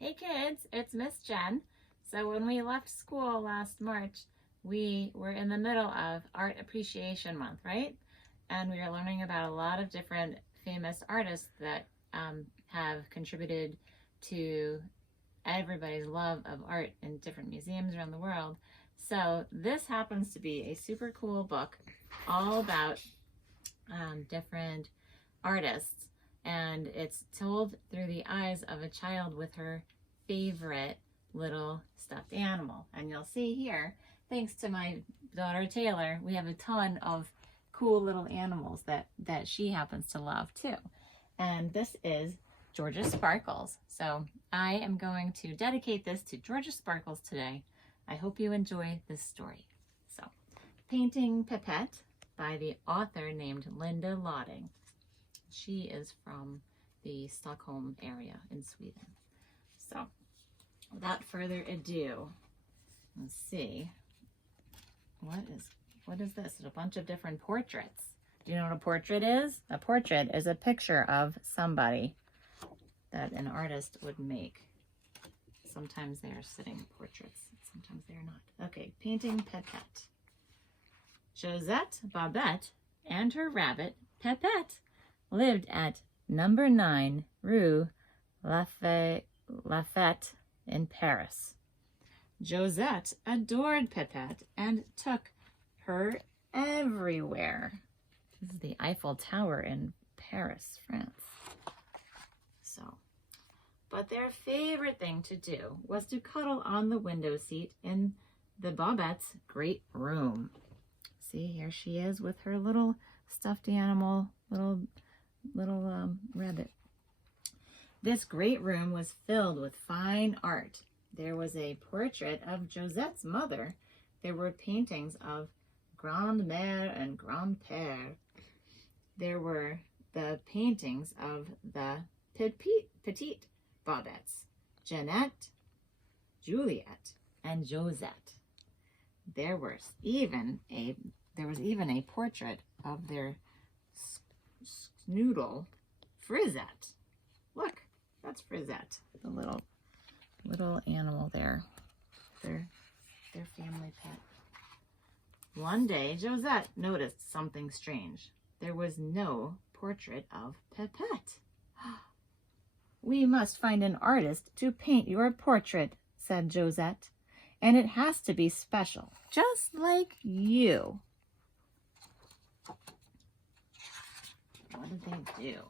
Hey kids, it's Miss Jen. So when we left school last March, we were in the middle of Art Appreciation Month, right? And we were learning about a lot of different famous artists that have contributed to everybody's love of art in different museums around the world. So this happens to be a super cool book all about different artists, and it's told through the eyes of a child with her favorite little stuffed animal. And you'll see here, thanks to my daughter Taylor, we have a ton of cool little animals that she happens to love too. And this is Georgia Sparkles. So I am going to dedicate this to Georgia Sparkles today. I hope you enjoy this story. So, Painting Pepette by the author named Linda Lodding. She is from the Stockholm area in Sweden. So, without further ado, let's see. What is this? It's a bunch of different portraits. Do you know what a portrait is? A portrait is a picture of somebody that an artist would make. Sometimes they are sitting portraits, sometimes they are not. Okay, Painting Pepette. Josette Babette and her rabbit, Pepette, lived at number 9 Rue Lafayette in Paris. Josette adored Pepette and took her everywhere. This is the Eiffel Tower in Paris, France. But their favorite thing to do was to cuddle on the window seat in the Babette's great room. See, here she is with her little stuffed animal, little rabbit. This great room was filled with fine art. There was a portrait of Josette's mother. There were paintings of Grande-Mère and Grand-Père. There were the paintings of the Petite Babettes, Jeannette, Juliette, and Josette. There was even a portrait of their snoodle, Frisette. Look, that's Frisette, the little animal there, their family pet. One day, Josette noticed something strange. There was no portrait of Pepette. "We must find an artist to paint your portrait," said Josette, "and it has to be special, just like you." What did they do?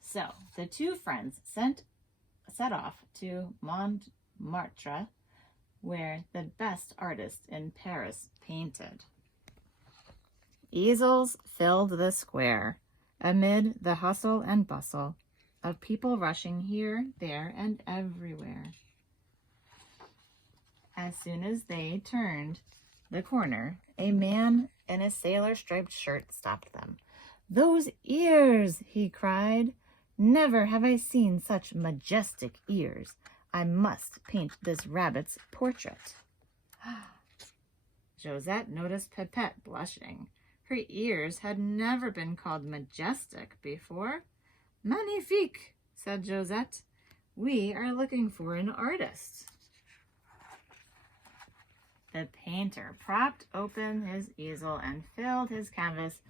So the two friends set off to Montmartre, where the best artists in Paris painted. Easels filled the square amid the hustle and bustle of people rushing here, there, and everywhere. As soon as they turned the corner, a man in a sailor-striped shirt stopped them. "Those ears!" he cried. "Never have I seen such majestic ears. I must paint this rabbit's portrait." Josette noticed Pepette blushing. Her ears had never been called majestic before. "Magnifique," said Josette. "We are looking for an artist." The painter propped open his easel and filled his canvas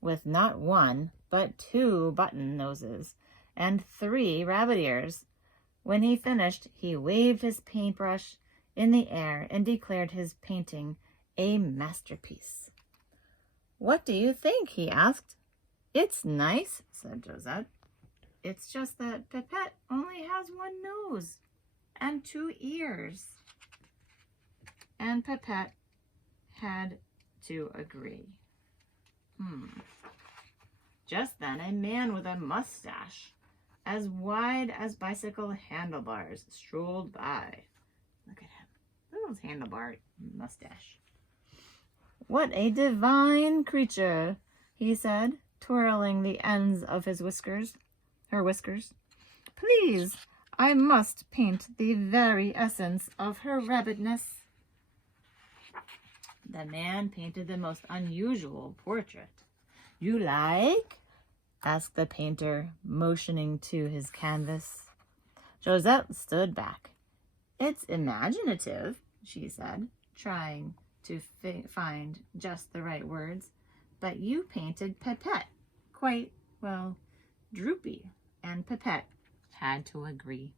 with not one, but 2 button noses and 3 rabbit ears. When he finished, he waved his paintbrush in the air and declared his painting a masterpiece. "What do you think?" he asked. "It's nice," said Josette. "It's just that Pepette only has 1 nose and 2 ears." And Pepette had to agree. Just then, a man with a mustache as wide as bicycle handlebars strolled by. Look at him. Look at his handlebar mustache. "What a divine creature," he said, twirling the ends of her whiskers. "Please, I must paint the very essence of her rabbitness." The man painted the most unusual portrait. "You like?" asked the painter, motioning to his canvas. Josette stood back. "It's imaginative," she said, trying to find just the right words. "But you painted Pepette quite, well, droopy." And Pepette had to agree.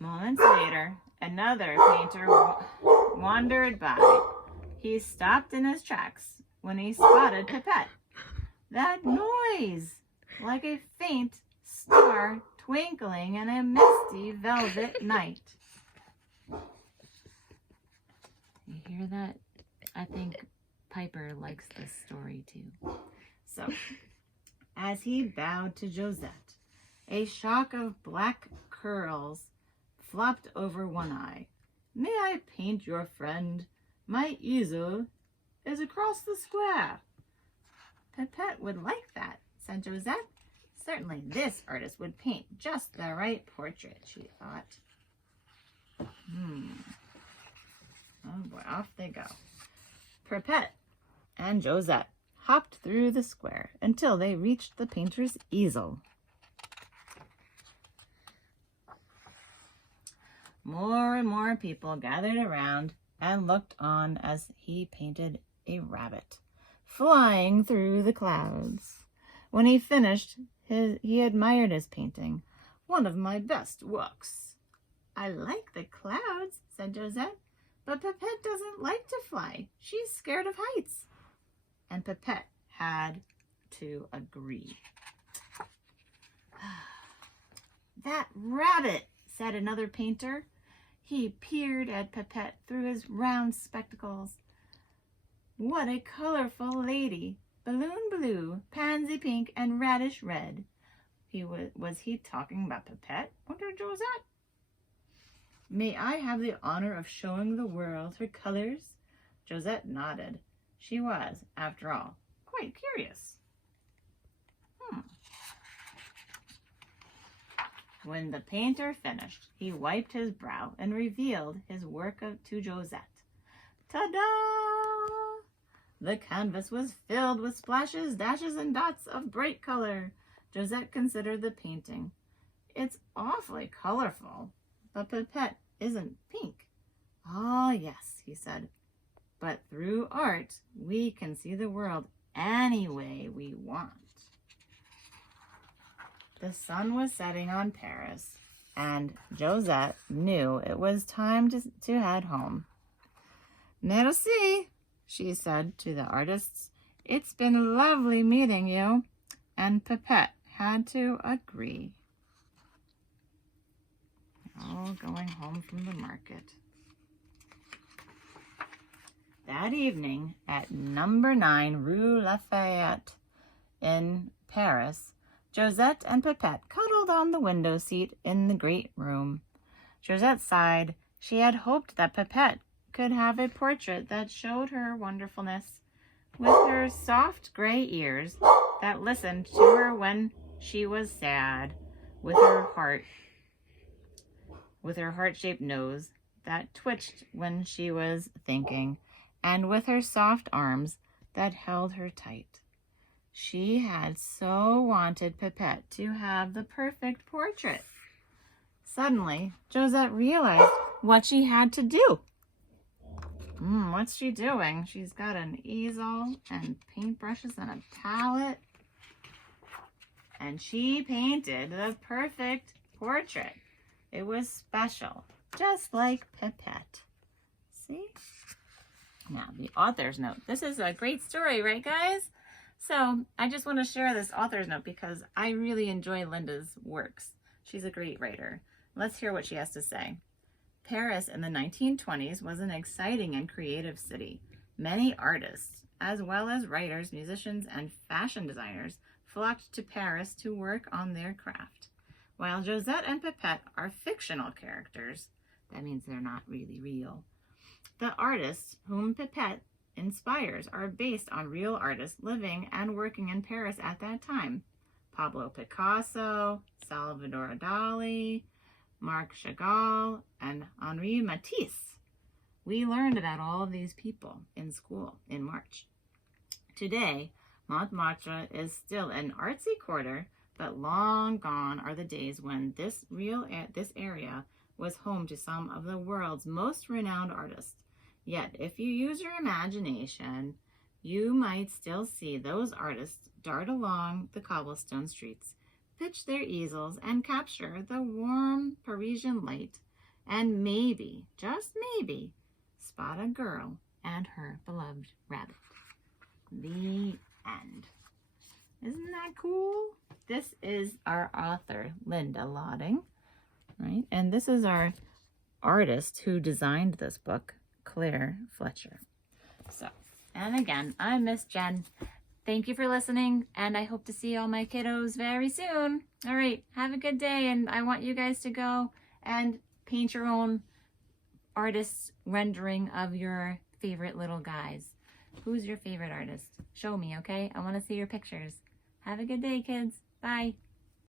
Moments later, another painter wandered by. He stopped in his tracks when he spotted Pepette. That noise! Like a faint star twinkling in a misty velvet night. You hear that? I think Piper likes this story too. So, as he bowed to Josette, a shock of black curls flopped over one eye. "May I paint your friend? My easel is across the square." "Pepette would like that," said Josette. "Certainly this artist would paint just the right portrait," she thought. Oh boy, off they go. Pepette and Josette hopped through the square until they reached the painter's easel. More and more people gathered around and looked on as he painted a rabbit flying through the clouds. When he finished, he admired his painting. "One of my best works." "I like the clouds," said Josette, "but Pepette doesn't like to fly. She's scared of heights." And Pepette had to agree. "That rabbit," said another painter. He peered at Pepette through his round spectacles. "What a colorful lady! Balloon blue, pansy pink, and radish red." Was he talking about Pepette? Wondered Josette. "May I have the honor of showing the world her colors?" Josette nodded. She was, after all, quite curious. When the painter finished, he wiped his brow and revealed his work to Josette. Ta-da! The canvas was filled with splashes, dashes, and dots of bright color. Josette considered the painting. "It's awfully colorful, but Pepette isn't pink." "Ah, yes," he said, "but through art, we can see the world any way we want." The sun was setting on Paris, and Josette knew it was time to head home. "Merci," she said to the artists. "It's been lovely meeting you." And Pepette had to agree. All going home from the market. That evening at number 9 Rue Lafayette in Paris, Josette and Pepette cuddled on the window seat in the great room. Josette sighed. She had hoped that Pepette could have a portrait that showed her wonderfulness, with her soft gray ears that listened to her when she was sad, with her heart-shaped nose that twitched when she was thinking, and with her soft arms that held her tight. She had so wanted Pepette to have the perfect portrait. Suddenly, Josette realized what she had to do. What's she doing? She's got an easel and paintbrushes and a palette. And she painted the perfect portrait. It was special, just like Pepette. See? Now, the author's note. This is a great story, right, guys? So I just want to share this author's note because I really enjoy Linda's works. She's a great writer. Let's hear what she has to say. Paris in the 1920s was an exciting and creative city. Many artists, as well as writers, musicians, and fashion designers, flocked to Paris to work on their craft. While Josette and Pepette are fictional characters, that means they're not really real. The artists whom Pepette inspires are based on real artists living and working in Paris at that time. Pablo Picasso, Salvador Dali, Marc Chagall, and Henri Matisse. We learned about all of these people in school in March. Today, Montmartre is still an artsy quarter, but long gone are the days when this area was home to some of the world's most renowned artists. Yet, if you use your imagination, you might still see those artists dart along the cobblestone streets, pitch their easels, and capture the warm Parisian light, and maybe, just maybe, spot a girl and her beloved rabbit. The end. Isn't that cool? This is our author, Linda Lodding, right? And this is our artist who designed this book, Claire Fletcher. So, and again, I'm Miss Jen. Thank you for listening, and I hope to see all my kiddos very soon. All right, have a good day, and I want you guys to go and paint your own artist's rendering of your favorite little guys. Who's your favorite artist? Show me, okay? I want to see your pictures. Have a good day, kids. Bye.